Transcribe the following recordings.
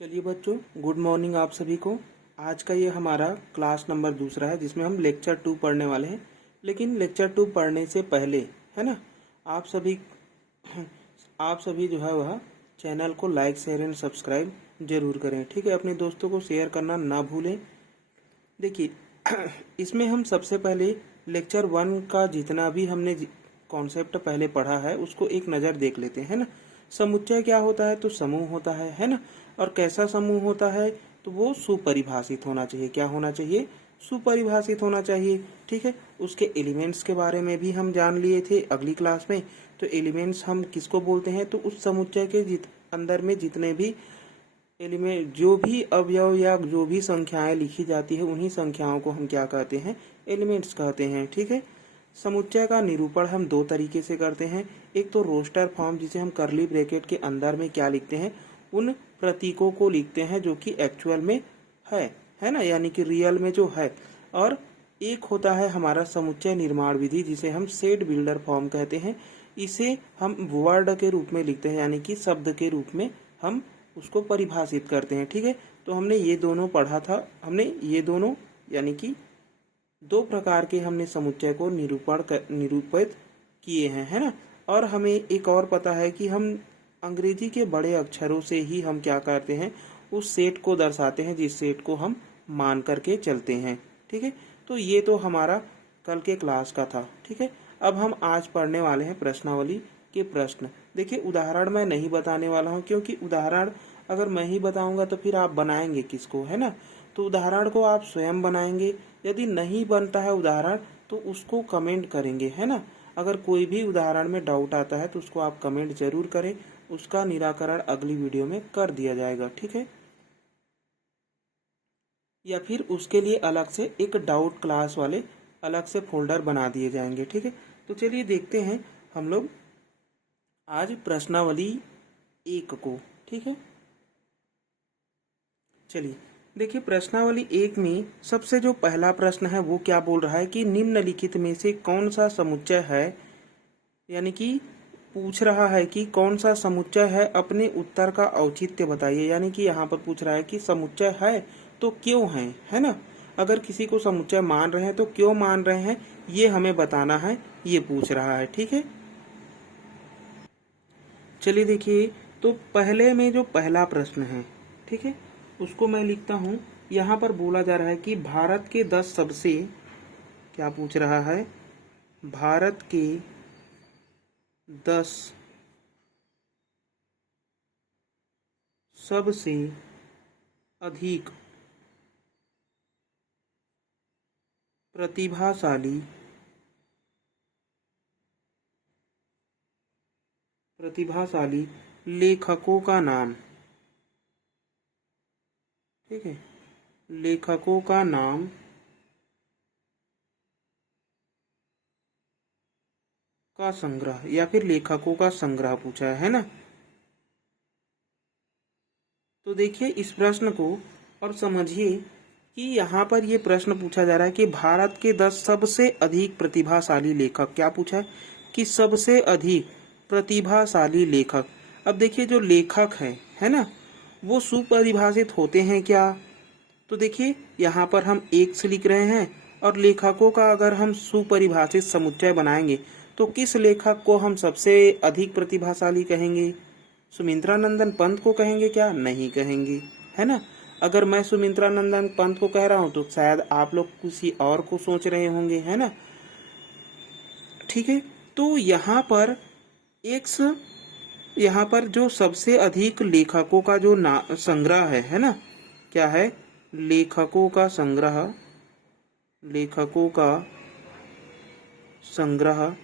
चलिए बच्चों, good morning आप सभी को। आज का ये हमारा क्लास नंबर दूसरा है जिसमें हम लेक्चर 2 पढ़ने वाले हैं। लेकिन लेक्चर 2 पढ़ने से पहले है ना, आप सभी जो है वह चैनल को लाइक शेयर एंड सब्सक्राइब जरूर करें। ठीक है, अपने दोस्तों को शेयर करना ना भूलें। देखिए इसमें हम सबसे पहले लेक्चर 1 का जितना भी हमने कॉन्सेप्ट पहले पढ़ा है उसको एक नज़र देख लेते हैं ना। समुच्चय क्या होता है? तो समूह होता है ना। और कैसा समूह होता है? तो वो सुपरिभाषित होना चाहिए। क्या होना चाहिए? सुपरिभाषित होना चाहिए। ठीक है, उसके एलिमेंट्स के बारे में भी हम जान लिए थे अगली क्लास में। तो एलिमेंट्स हम किसको बोलते हैं? तो उस समुच्चय के अंदर में जितने भी एलिमेंट, जो भी अवयव या जो भी संख्याएं लिखी जाती है उन्हीं संख्याओं को हम क्या कहते हैं? एलिमेंट्स कहते हैं। ठीक है, समुच्चय का निरूपण हम दो तरीके से करते हैं। एक तो रोस्टर फॉर्म, जिसे हम करली ब्रैकेट के अंदर में क्या लिखते हैं? उन प्रतीकों को लिखते हैं जो कि एक्चुअल में है ना, यानी कि रियल में जो है। और एक होता है हमारा समुच्चय निर्माण विधि, जिसे हम सेट बिल्डर फॉर्म कहते हैं। इसे हम वर्ड के रूप में लिखते हैं, यानी कि शब्द के रूप में हम उसको परिभाषित करते हैं। ठीक है, तो हमने ये दोनों पढ़ा था। हमने ये दोनों यानी कि दो प्रकार के हमने समुच्चय को निरूपित किए हैं, है ना। और हमें एक और पता है कि हम अंग्रेजी के बड़े अक्षरों से ही हम क्या करते हैं? उस सेट को दर्शाते हैं जिस सेट को हम मान करके चलते हैं। ठीक है, तो ये तो हमारा कल के क्लास का था। ठीक है, अब हम आज पढ़ने वाले हैं प्रश्नावली के प्रश्न। देखिए उदाहरण मैं नहीं बताने वाला हूँ, क्योंकि उदाहरण अगर मैं ही बताऊंगा तो फिर आप बनाएंगे किसको, है ना। तो उदाहरण को आप स्वयं बनाएंगे। यदि नहीं बनता है उदाहरण तो उसको कमेंट करेंगे, है ना। अगर कोई भी उदाहरण में डाउट आता है तो उसको आप कमेंट जरूर करें, उसका निराकरण अगली वीडियो में कर दिया जाएगा। ठीक है, या फिर उसके लिए अलग से एक डाउट क्लास वाले अलग से फोल्डर बना दिए जाएंगे। ठीक है, तो चलिए देखते हैं हम लोग आज प्रश्नावली 1 को। ठीक है, चलिए देखिए प्रश्नावली 1 में सबसे जो पहला प्रश्न है वो क्या बोल रहा है कि निम्नलिखित में से कौन सा समुच्चय है, यानी कि पूछ रहा है कि कौन सा समुच्चय है, अपने उत्तर का औचित्य बताइए। यानी कि यहाँ पर पूछ रहा है कि समुच्चय है तो क्यों है ना। अगर किसी को समुच्चय मान रहे हैं तो क्यों मान रहे हैं, ये हमें बताना है, ये पूछ रहा है। ठीक है, चलिए देखिए, तो पहले में जो पहला प्रश्न है, ठीक है, उसको मैं लिखता हूँ। यहाँ पर बोला जा रहा है कि भारत के 10 सबसे, क्या पूछ रहा है? भारत के 10 सबसे अधिक प्रतिभाशाली लेखकों का नाम। ठीक है, लेखकों का नाम का संग्रह, या फिर लेखकों का संग्रह पूछा है ना। तो देखिए इस प्रश्न को और समझिए कि यहाँ पर ये प्रश्न पूछा जा रहा है कि भारत के 10 सबसे अधिक प्रतिभाशाली लेखक। क्या पूछा है? कि सबसे अधिक प्रतिभाशाली लेखक। अब देखिए जो लेखक है ना, वो सुपरिभाषित होते हैं क्या? तो देखिए यहाँ पर हम एक से लिख रहे हैं, और लेखकों का अगर हम सुपरिभाषित समुच्चय बनाएंगे तो किस लेखक को हम सबसे अधिक प्रतिभाशाली कहेंगे? सुमित्रा नंदन पंत को कहेंगे क्या? नहीं कहेंगे, है ना। अगर मैं सुमित्रा नंदन पंत को कह रहा हूँ तो शायद आप लोग किसी और को सोच रहे होंगे, है ना। ठीक है, तो यहाँ पर यहाँ पर जो सबसे अधिक लेखकों का जो संग्रह है ना, क्या है? लेखकों का संग्रह, लेखकों का संग्रह,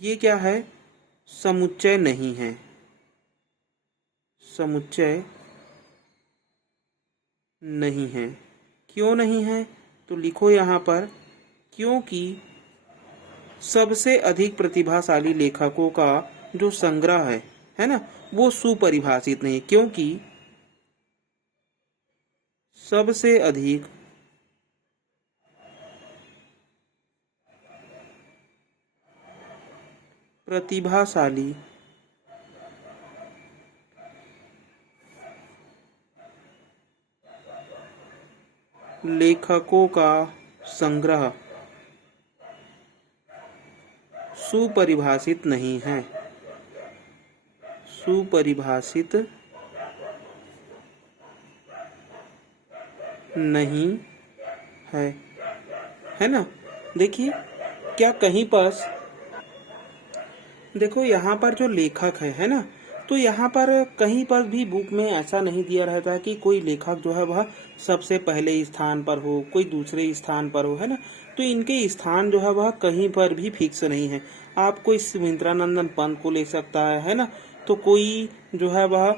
ये क्या है? समुच्चय नहीं है। समुच्चय नहीं है। क्यों नहीं है? तो लिखो यहाँ पर, क्योंकि सबसे अधिक प्रतिभाशाली लेखकों का जो संग्रह है ना, वो सुपरिभाषित नहीं। क्योंकि सबसे अधिक प्रतिभाशाली लेखकों का संग्रह सुपरिभाषित नहीं है, सुपरिभाषित नहीं है ना। देखिए क्या कहीं पर, देखो यहाँ पर जो लेखक है ना, तो यहाँ पर कहीं पर भी बुक में ऐसा नहीं दिया रहता है कि कोई लेखक जो है वह सबसे पहले स्थान पर हो, कोई दूसरे स्थान पर हो, है ना। तो इनके स्थान जो है वह कहीं पर भी फिक्स नहीं है। आप कोई सुमित्रानंदन पंत को ले सकता है ना, तो कोई जो है वह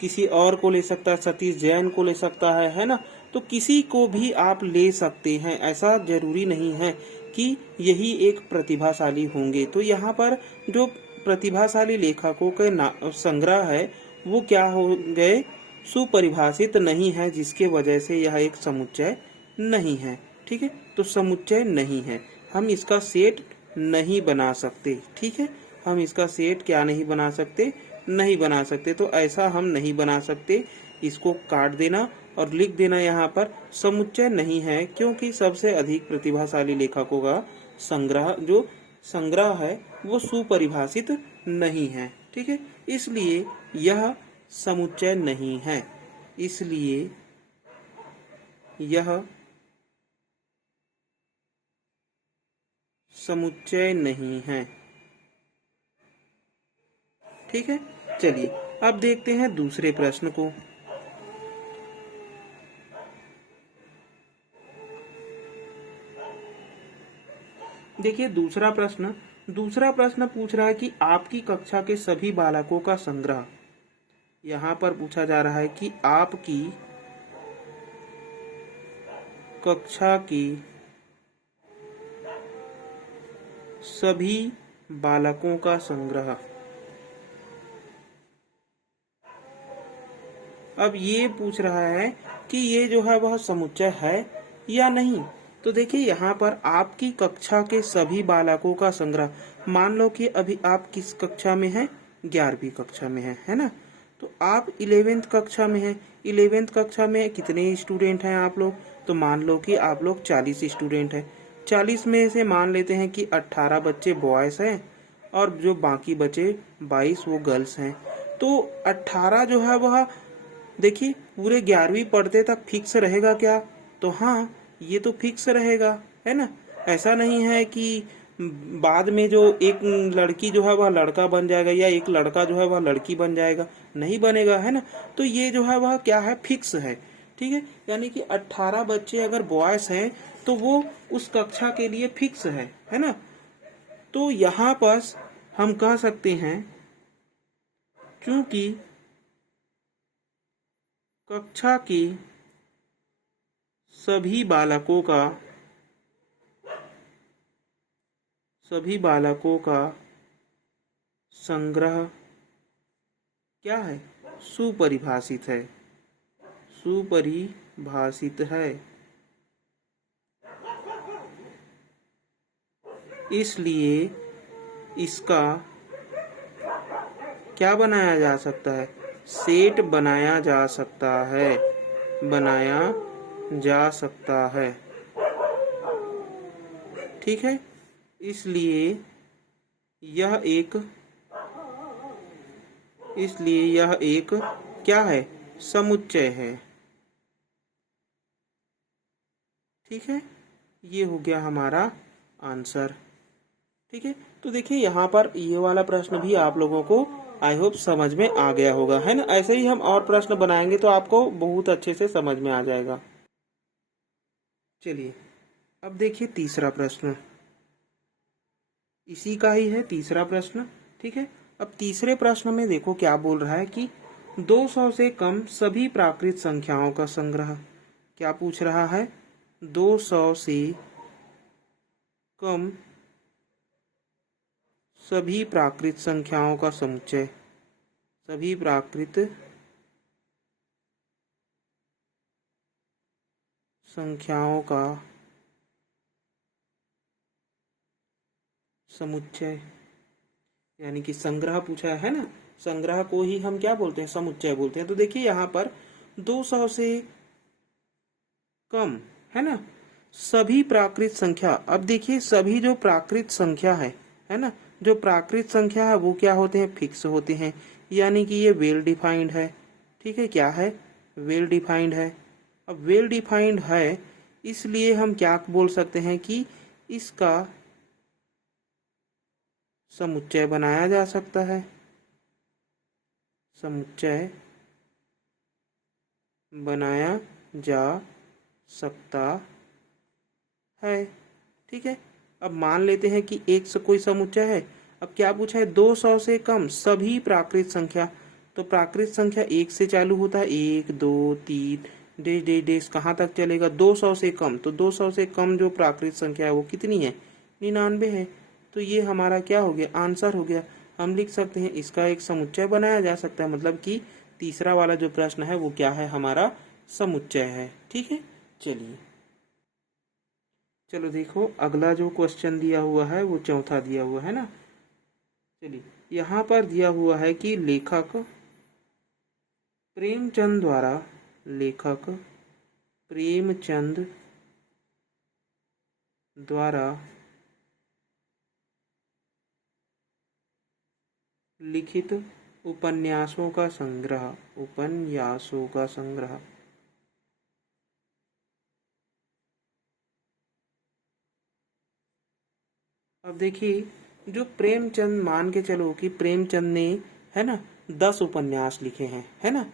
किसी और को ले सकता है, सतीश जैन को ले सकता है ना। तो किसी को भी आप ले सकते हैं, ऐसा जरूरी नहीं है कि यही एक प्रतिभाशाली होंगे। तो यहाँ पर जो प्रतिभाशाली लेखकों के संग्रह है वो क्या हो गए, सुपरिभाषित नहीं है, जिसके वजह से यह एक समुच्चय नहीं है। ठीक है, तो समुच्चय नहीं है, हम इसका सेट नहीं बना सकते। ठीक है, हम इसका सेट क्या नहीं बना सकते, नहीं बना सकते। तो ऐसा हम नहीं बना सकते, इसको काट देना और लिख देना यहाँ पर समुच्चय नहीं है, क्योंकि सबसे अधिक प्रतिभाशाली लेखकों का संग्रह है वो सुपरिभाषित नहीं है। ठीक है, इसलिए यह समुच्चय नहीं है, इसलिए यह समुच्चय नहीं है। ठीक है, चलिए अब देखते हैं दूसरे प्रश्न को। देखिए दूसरा प्रश्न पूछ रहा है कि आपकी कक्षा के सभी बालकों का संग्रह, यहाँ पर पूछा जा रहा है कि आपकी कक्षा की सभी बालकों का संग्रह। अब ये पूछ रहा है कि ये जो है वह समुच्चय है या नहीं। तो देखिए यहाँ पर आपकी कक्षा के सभी बालकों का संग्रह, मान लो कि अभी आप किस कक्षा में हैं, 11वीं कक्षा में है ना। तो आप 11वीं कक्षा में हैं, 11वीं कक्षा में कितने स्टूडेंट हैं आप लोग, तो मान लो कि आप लोग 40 स्टूडेंट हैं। 40 में से मान लेते हैं कि 18 बच्चे बॉयज हैं और जो बाकी बचे 22 वो गर्ल्स हैं। तो 18 जो है वह देखिए पूरे 11वीं पढ़ते तक फिक्स रहेगा क्या, तो हाँ ये तो फिक्स रहेगा, है ना। ऐसा नहीं है कि बाद में जो एक लड़की जो है वह लड़का बन जाएगा या एक लड़का जो है वह लड़की बन जाएगा, नहीं बनेगा, है ना। तो ये जो है वह क्या है, फिक्स है। ठीक है, यानी कि 18 बच्चे अगर बॉयज हैं तो वो उस कक्षा के लिए फिक्स है ना। तो यहाँ पर हम कह सकते हैं क्योंकि कक्षा के सभी बालकों का संग्रह क्या है, सुपरिभाषित है, सुपरिभाषित है। इसलिए इसका क्या बनाया जा सकता है, सेट बनाया जा सकता है, बनाया जा सकता है। ठीक है, इसलिए यह एक क्या है, समुच्चय है। ठीक है, ये हो गया हमारा आंसर। ठीक है, तो देखिए यहाँ पर ये वाला प्रश्न भी आप लोगों को आई होप समझ में आ गया होगा, है ना। ऐसे ही हम और प्रश्न बनाएंगे तो आपको बहुत अच्छे से समझ में आ जाएगा। चलिए अब देखिए तीसरा प्रश्न, इसी का ही है तीसरा प्रश्न। ठीक है, अब तीसरे प्रश्न में देखो क्या बोल रहा है कि 200 से कम सभी प्राकृत संख्याओं का संग्रह। क्या पूछ रहा है, 200 से कम सभी प्राकृत संख्याओं का समुच्चय, सभी प्राकृत संख्याओं का समुच्चय, यानी कि संग्रह पूछा है ना। संग्रह को ही हम क्या बोलते हैं, समुच्चय बोलते हैं। तो देखिए यहाँ पर 200 से कम है ना। सभी प्राकृत संख्या, अब देखिए सभी जो प्राकृत संख्या है ना, जो प्राकृत संख्या है वो क्या होते हैं, फिक्स होते हैं, यानी कि ये वेल डिफाइंड है। ठीक है, क्या है, वेल डिफाइंड है। अब वेल डिफाइंड है इसलिए हम क्या बोल सकते हैं कि इसका समुच्चय बनाया जा सकता है, समुच्चय बनाया जा सकता है। ठीक है, अब मान लेते हैं कि एक से कोई समुच्चय है। अब क्या पूछा है, 200 से कम सभी प्राकृत संख्या। तो प्राकृत संख्या एक से चालू होता है, 1 2 3 डेश डेश डेश कहाँ तक चलेगा, 200 से कम। तो 200 से कम जो प्राकृत संख्या है वो कितनी है, 99 है। तो ये हमारा क्या हो गया, आंसर हो गया। हम लिख सकते हैं इसका एक समुच्चय बनाया जा सकता है, मतलब कि तीसरा वाला जो प्रश्न है वो क्या है, हमारा समुच्चय है। ठीक है, चलिए चलो देखो अगला जो क्वेश्चन दिया हुआ है वो चौथा दिया हुआ है ना। चलिए यहाँ पर दिया हुआ है कि लेखक प्रेमचंद द्वारा, लेखक प्रेमचंद द्वारा लिखित उपन्यासों का संग्रह, उपन्यासों का संग्रह अब देखिए जो प्रेमचंद, मान के चलो कि प्रेमचंद ने, है ना, 10 उपन्यास लिखे हैं, है ना।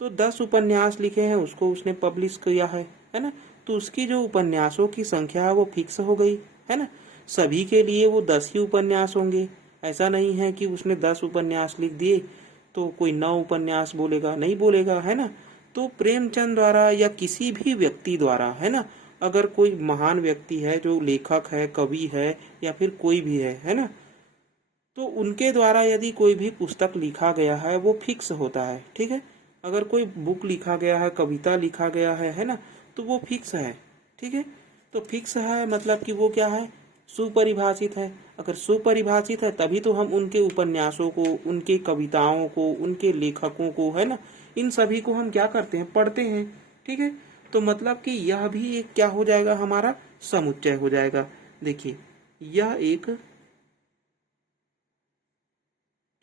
तो 10 उपन्यास लिखे हैं, उसको उसने पब्लिश किया है ना। तो उसकी जो उपन्यासों की संख्या है वो फिक्स हो गई, है ना। सभी के लिए वो 10 ही उपन्यास होंगे। ऐसा नहीं है कि उसने 10 उपन्यास लिख दिए तो कोई 9 उपन्यास बोलेगा, नहीं बोलेगा, है ना। तो प्रेमचंद द्वारा या किसी भी व्यक्ति द्वारा, है ना, अगर कोई महान व्यक्ति है जो लेखक है, कवि है या फिर कोई भी है ना, तो उनके द्वारा यदि कोई भी पुस्तक लिखा गया है वो फिक्स होता है। ठीक है, अगर कोई बुक लिखा गया है, कविता लिखा गया है ना, तो वो फिक्स है। ठीक है, तो फिक्स है मतलब कि वो क्या है, सुपरिभाषित है। अगर सुपरिभाषित है तभी तो हम उनके उपन्यासों को, उनके कविताओं को, उनके लेखकों को, है ना, इन सभी को हम क्या करते हैं, पढ़ते हैं। ठीक है, तो मतलब कि यह भी एक क्या हो जाएगा, हमारा समुच्चय हो जाएगा। देखिए यह एक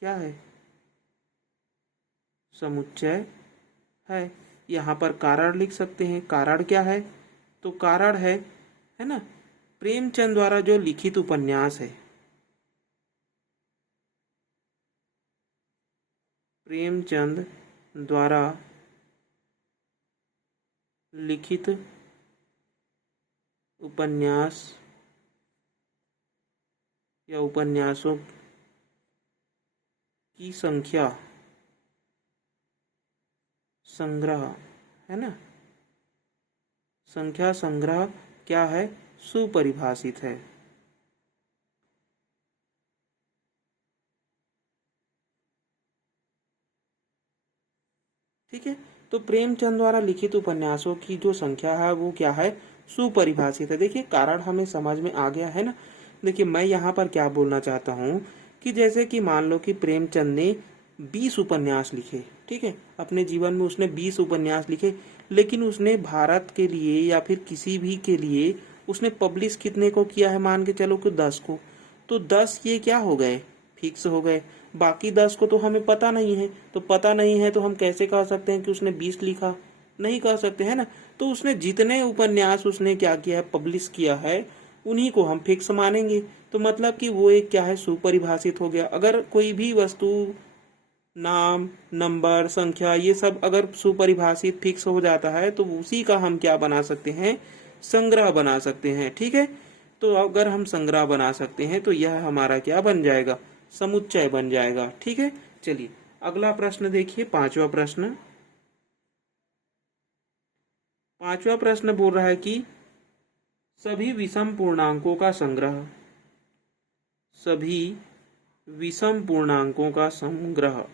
क्या है, समुच्चय है। यहाँ पर कारण लिख सकते हैं, कारण क्या है, तो कारण है ना, प्रेमचंद द्वारा जो लिखित उपन्यास है, प्रेमचंद द्वारा लिखित उपन्यास या उपन्यासों की संख्या, संग्रह, है ना, संख्या संग्रह क्या है, सुपरिभाषित है। ठीक है, तो प्रेमचंद द्वारा लिखित उपन्यासों की जो संख्या है वो क्या है, सुपरिभाषित है। देखिए कारण हमें समझ में आ गया है ना। देखिए मैं यहाँ पर क्या बोलना चाहता हूँ कि जैसे कि मान लो कि प्रेमचंद ने 20 उपन्यास लिखे, ठीक है, अपने जीवन में उसने 20 उपन्यास लिखे, लेकिन उसने भारत के लिए या फिर किसी भी के लिए उसने पब्लिश कितने को किया है, मान के चलो कि 10 को। तो 10 ये क्या हो गए, फिक्स हो गए। बाकी 10 को तो हमें पता नहीं है, तो पता नहीं है तो हम कैसे कह सकते हैं कि उसने 20 लिखा, नहीं कह सकते, है ना। तो उसने जितने उपन्यास उसने क्या किया है, पब्लिश किया है, उन्हीं को हम फिक्स मानेंगे। तो मतलब कि वो एक क्या है, सुपरिभाषित हो गया। अगर कोई भी वस्तु, नाम, नंबर, संख्या, ये सब अगर सुपरिभाषित फिक्स हो जाता है तो उसी का हम क्या बना सकते हैं, संग्रह बना सकते हैं। ठीक है, तो अगर हम संग्रह बना सकते हैं तो यह हमारा क्या बन जाएगा, समुच्चय बन जाएगा। ठीक है, चलिए अगला प्रश्न देखिए, पांचवा प्रश्न। पांचवा प्रश्न बोल रहा है कि सभी विषम पूर्णांकों का संग्रह, सभी विषम पूर्णांकों का संग्रह,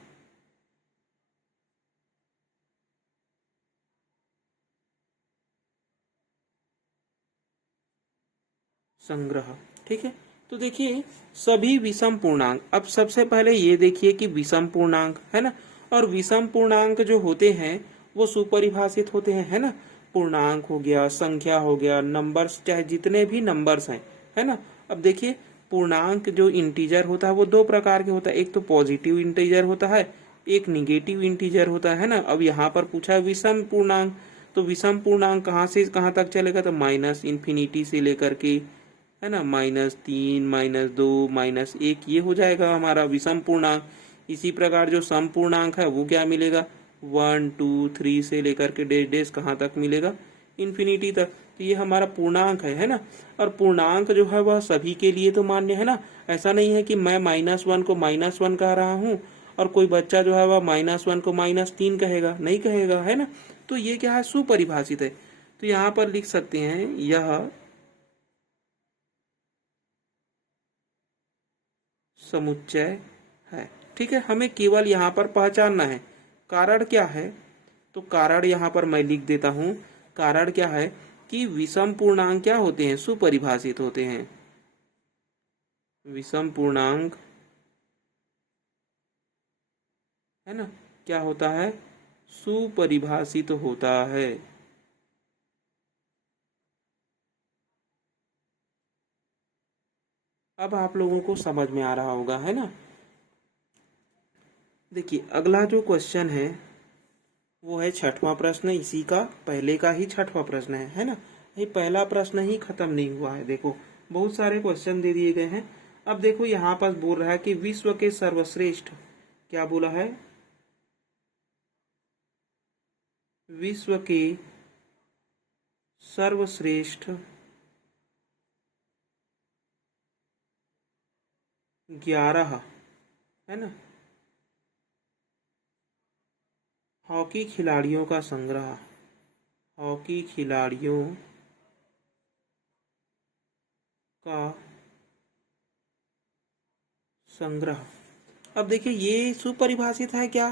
संग्रह। ठीक है, तो देखिए सभी विषम पूर्णांक, अब सबसे पहले ये देखिए कि विषम पूर्णांक, है ना, और विषम पूर्णांक जो होते हैं वो सुपरिभाषित होते हैं, है ना। पूर्णांक हो गया, संख्या हो गया, नंबर्स, चाहे जितने भी नंबर्स हैं, है ना। अब देखिए पूर्णांक जो इंटीजर होता है वो दो प्रकार के होता है, एक तो पॉजिटिव इंटीजर होता है, एक निगेटिव इंटीजर होता है ना। अब यहाँ पर पूछा है विषम पूर्णांक, तो विषम पूर्णांक कहाँ से कहाँ तक चलेगा, तो माइनस इन्फिनिटी से लेकर के, है ना, -3, -2, -1, ये हो जाएगा हमारा विषम पूर्णांक। इसी प्रकार जो सम पूर्णांक है वो क्या मिलेगा, 1, 2, 3 से लेकर के डैश डैश कहाँ तक मिलेगा, इन्फिनिटी तक। तो ये हमारा पूर्णांक है ना। और पूर्णांक जो है वह सभी के लिए तो मान्य है ना। ऐसा नहीं है कि मैं -1 को -1 कह रहा हूँ और कोई बच्चा जो है वह -1 को -3 कहेगा, नहीं कहेगा, है ना। तो ये क्या है, सुपरिभाषित है। तो यहाँ पर लिख सकते हैं यह समुच्चय है। ठीक है, हमें केवल यहाँ पर पहचानना है कारण क्या है। तो कारण यहाँ पर मैं लिख देता हूँ, कारण क्या है कि विषम पूर्णांक क्या होते हैं, सुपरिभाषित होते हैं। विषम पूर्णांक, है ना, क्या होता है, सुपरिभाषित होता है। अब आप लोगों को समझ में आ रहा होगा, है ना। देखिए अगला जो क्वेश्चन है वो है छठवां प्रश्न, इसी का पहले का ही छठवां प्रश्न है ना। ये पहला प्रश्न ही खत्म नहीं हुआ है। देखो बहुत सारे क्वेश्चन दे दिए गए हैं। अब देखो यहाँ पर बोल रहा है कि विश्व के सर्वश्रेष्ठ, क्या बोला है, विश्व के सर्वश्रेष्ठ 11, है ना, हॉकी खिलाड़ियों का संग्रह, हॉकी खिलाड़ियों का संग्रह। अब देखिए ये सुपरिभाषित है क्या,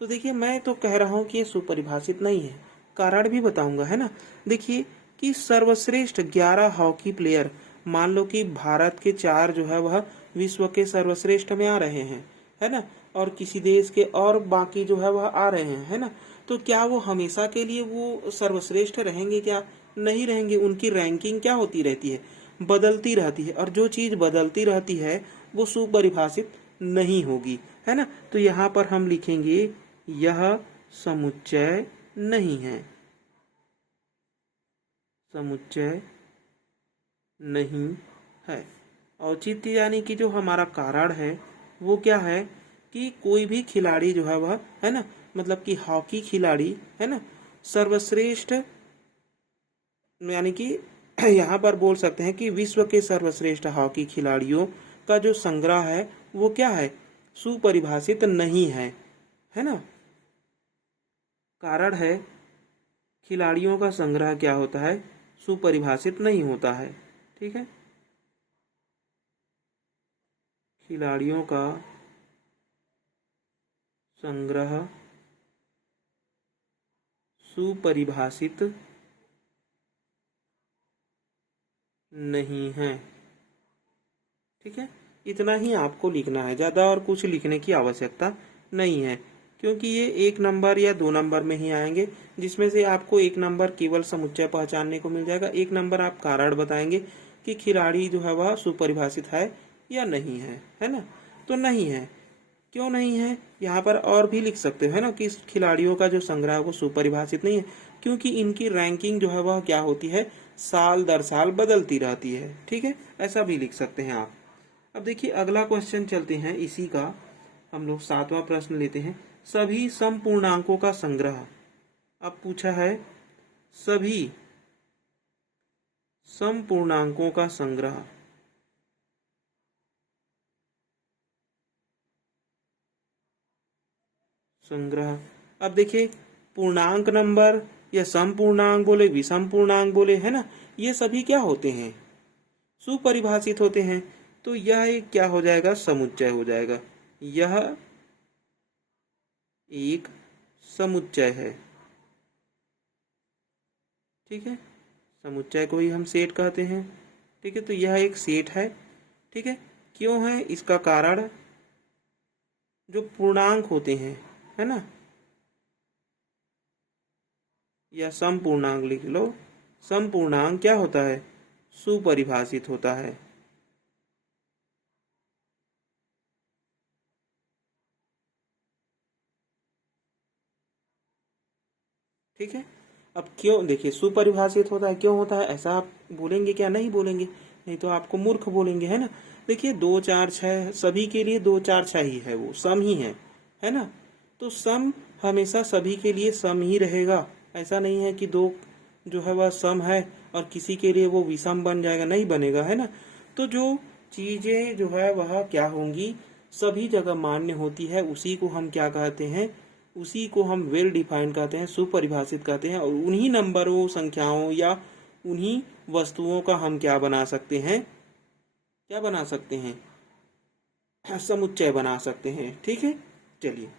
तो देखिए मैं तो कह रहा हूँ कि ये सुपरिभाषित नहीं है, कारण भी बताऊंगा, है ना। देखिए कि सर्वश्रेष्ठ 11 हॉकी प्लेयर, मान लो कि भारत के 4 जो है वह विश्व के सर्वश्रेष्ठ में आ रहे हैं, है ना, और किसी देश के और बाकी जो है वह आ रहे हैं, है ना। तो क्या वो हमेशा के लिए वो सर्वश्रेष्ठ रहेंगे, क्या नहीं रहेंगे। उनकी रैंकिंग क्या होती रहती है, बदलती रहती है, और जो चीज बदलती रहती है वो सुपरिभाषित नहीं होगी, है ना। तो यहाँ पर हम लिखेंगे यह समुच्चय नहीं है, समुच्चय नहीं है। औचित्य यानी कि जो हमारा कारण है वो क्या है कि कोई भी खिलाड़ी जो है वह, है ना, मतलब कि हॉकी खिलाड़ी, है ना, सर्वश्रेष्ठ, यानी कि यहाँ पर बोल सकते हैं कि विश्व के सर्वश्रेष्ठ हॉकी खिलाड़ियों का जो संग्रह है वो क्या है, सुपरिभाषित नहीं है ना। कारण है खिलाड़ियों का संग्रह क्या होता है, सुपरिभाषित नहीं होता है। ठीक है, खिलाड़ियों का संग्रह सुपरिभाषित नहीं है। ठीक है, इतना ही आपको लिखना है, ज़्यादा और कुछ लिखने की आवश्यकता नहीं है, क्योंकि ये 1 नंबर या 2 नंबर में ही आएंगे, जिसमें से आपको 1 नंबर केवल समुच्चय पहचानने को मिल जाएगा, 1 नंबर आप कारण बताएंगे कि खिलाड़ी जो है वह सुपरिभाषित है या नहीं है ना। तो नहीं है, क्यों नहीं है, यहाँ पर और भी लिख सकते हो, है ना, कि खिलाड़ियों का जो संग्रह वो सुपरिभाषित नहीं है, क्योंकि इनकी रैंकिंग जो है वह क्या होती है, साल दर साल बदलती रहती है। ठीक है, ऐसा भी लिख सकते हैं आप। अब देखिए अगला क्वेश्चन चलते हैं, इसी का हम लोग 7वां प्रश्न लेते हैं, सभी समपूर्णांकों का संग्रह। अब पूछा है सभी समपूर्णांकों का संग्रह, संग्रह। अब देखिए पूर्णांक नंबर या समपूर्णांक बोले, विषम पूर्णांक बोले, है ना, ये सभी क्या होते हैं, सुपरिभाषित होते हैं। तो यह एक क्या हो जाएगा, समुच्चय हो जाएगा, यह एक समुच्चय है। ठीक है, समुच्चय को ही हम सेट कहते हैं। ठीक है, तो यह एक सेट है। ठीक है, क्यों है, इसका कारण जो पूर्णांक होते हैं, है ना, या समपूर्णांक लिख लो। समपूर्णांक क्या होता है? सुपरिभाषित होता है। ठीक है। अब क्यों, देखिए सुपरिभाषित होता है, क्यों होता है ऐसा आप बोलेंगे क्या? नहीं बोलेंगे, नहीं तो आपको मूर्ख बोलेंगे, है ना। देखिए 2 4 6 सभी के लिए 2 4 6 ही है, वो सम ही है ना। तो सम हमेशा सभी के लिए सम ही रहेगा। ऐसा नहीं है कि दो जो है वह सम है और किसी के लिए वो विषम बन जाएगा, नहीं बनेगा, है ना। तो जो चीजें जो है वह क्या होंगी, सभी जगह मान्य होती है, उसी को हम क्या कहते हैं? उसी को हम वेल डिफाइंड कहते हैं, सुपरिभाषित कहते हैं। और उन्हीं नंबरों, संख्याओं या उन्हीं वस्तुओं का हम क्या बना सकते हैं? क्या बना सकते हैं? समुच्चय बना सकते हैं। ठीक है, चलिए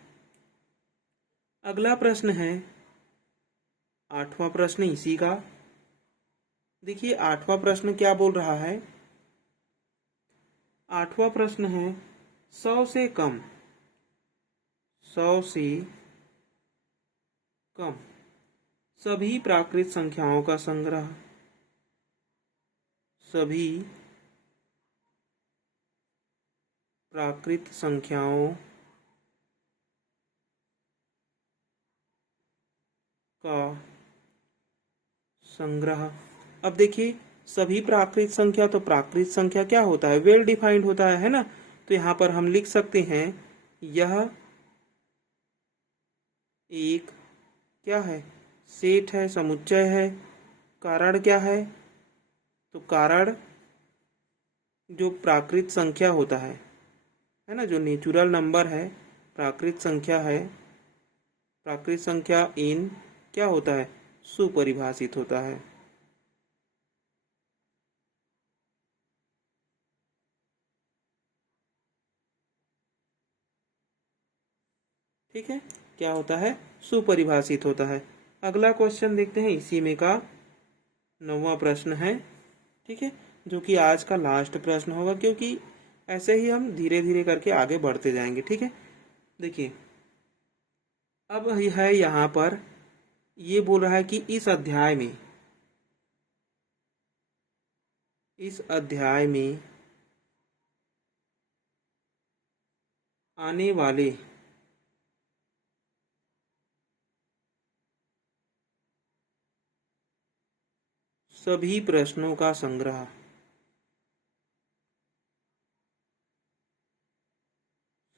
अगला प्रश्न है 8वां प्रश्न इसी का। देखिए 8वां प्रश्न क्या बोल रहा है? 8वां प्रश्न है 100 से कम, 100 से कम सभी प्राकृत संख्याओं का संग्रह, सभी प्राकृत संख्याओं का संग्रह। अब देखिए सभी प्राकृत संख्या, तो प्राकृत संख्या क्या होता है? वेल डिफाइंड होता है ना। तो यहाँ पर हम लिख सकते हैं यह एक क्या है? सेट है, समुच्चय है। कारण क्या है? तो कारण जो प्राकृत संख्या होता है ना, जो नेचुरल नंबर है, प्राकृत संख्या है, प्राकृत संख्या n क्या होता है? सुपरिभाषित होता है। ठीक है, क्या होता है? सुपरिभाषित होता है। अगला क्वेश्चन देखते हैं, इसी में का 9वां प्रश्न है। ठीक है, जो कि आज का लास्ट प्रश्न होगा, क्योंकि ऐसे ही हम धीरे धीरे करके आगे बढ़ते जाएंगे। ठीक है, देखिए अब है यहाँ पर ये बोल रहा है कि इस अध्याय में आने वाले सभी प्रश्नों का संग्रह,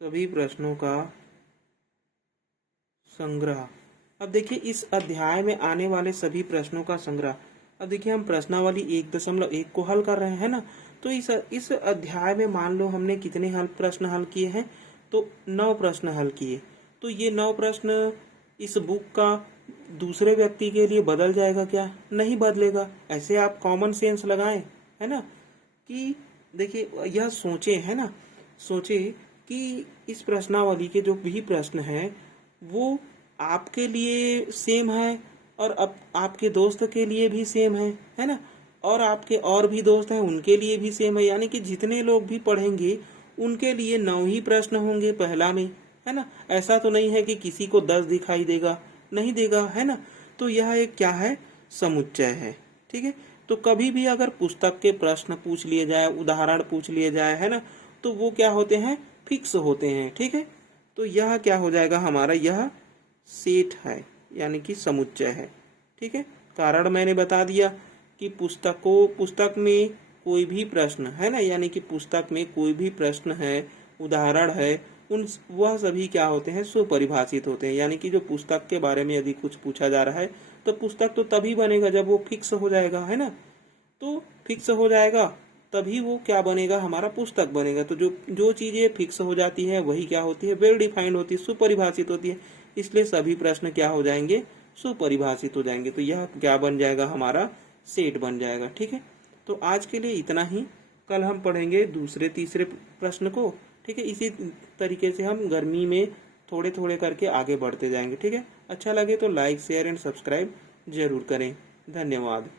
सभी प्रश्नों का संग्रह। अब देखिए इस अध्याय में आने वाले सभी प्रश्नों का संग्रह। अब देखिए हम प्रश्नावली 1.1 को हल कर रहे हैं ना। तो इस अध्याय में मान लो हमने कितने प्रश्न हल किए हैं? तो 9 प्रश्न हल किए। तो ये 9 प्रश्न इस बुक का दूसरे व्यक्ति के लिए बदल जाएगा क्या? नहीं बदलेगा। ऐसे आप कॉमन सेंस लगाएं, है ना, कि देखिए यह सोचे, है ना, सोचे कि इस प्रश्नावली के जो भी प्रश्न हैं वो आपके लिए सेम है और अब आपके दोस्त के लिए भी सेम है ना, और आपके और भी दोस्त हैं उनके लिए भी सेम है। यानी कि जितने लोग भी पढ़ेंगे उनके लिए 9 ही प्रश्न होंगे पहला में, है ना। ऐसा तो नहीं है कि किसी को 10 दिखाई देगा, नहीं देगा, है ना। तो यह एक क्या है? समुच्चय है। ठीक है, तो कभी भी अगर पुस्तक के प्रश्न पूछ लिए जाए, उदाहरण पूछ लिए जाए, है ना, तो वो क्या होते हैं? फिक्स होते हैं। ठीक है, तो यह क्या हो जाएगा हमारा? यह सेट है, यानी कि समुच्चय है। ठीक है, कारण मैंने बता दिया कि पुस्तक में कोई भी प्रश्न है ना, यानी कि पुस्तक में कोई भी प्रश्न है, उदाहरण है, वह सभी क्या होते हैं? सुपरिभाषित होते हैं। यानी कि जो पुस्तक के बारे में यदि कुछ पूछा जा रहा है तो पुस्तक तो तभी बनेगा जब वो फिक्स हो जाएगा, है ना। तो फिक्स हो जाएगा तभी वो क्या बनेगा? हमारा पुस्तक बनेगा। तो जो जो चीजें फिक्स हो जाती है वही क्या होती है? वेल डिफाइंड होती है, सुपरिभाषित होती है। इसलिए सभी प्रश्न क्या हो जाएंगे? सुपरिभाषित हो जाएंगे। तो यह क्या बन जाएगा? हमारा सेट बन जाएगा। ठीक है, तो आज के लिए इतना ही। कल हम पढ़ेंगे दूसरे तीसरे प्रश्न को। ठीक है, इसी तरीके से हम गर्मी में थोड़े थोड़े करके आगे बढ़ते जाएंगे। ठीक है, अच्छा लगे तो लाइक, शेयर एंड सब्सक्राइब जरूर करें। धन्यवाद।